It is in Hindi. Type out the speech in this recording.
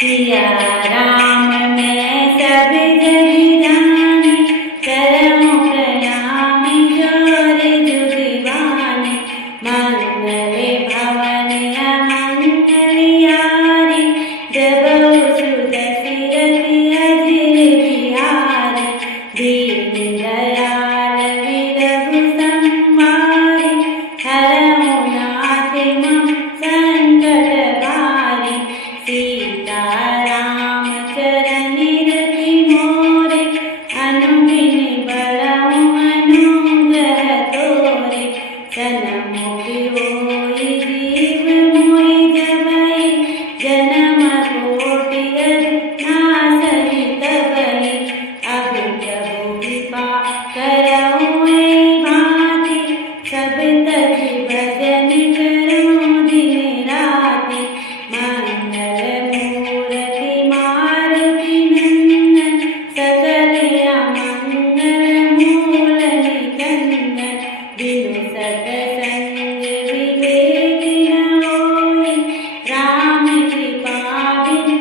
सिया राम मैं सब जग जानी, करऊं प्रणाम जोर जुगवानी। मंगल भवन अमंगलहारी, जबउ सुत सिरति अजिर बिहारी। दीन दयाल विरघु संहारी, हरऊ नाथ मम संकट भारी। सीता राम चरण रति मोरे, अनुदिन बरऊं अनुग्रह तोरे। सनमुख होई जीव मोहि जबहि, जन्म कोटि नासहि तबहि। अब प्रभु कृपा करऊं ऐ भांति, सब तज भजन करूं दिन राति। मंगल मूरति मारुति नंदन, सकल अमंगल मूल निकंदन। बिनु सतसंग विवेक न होई, राम कृपा बिनु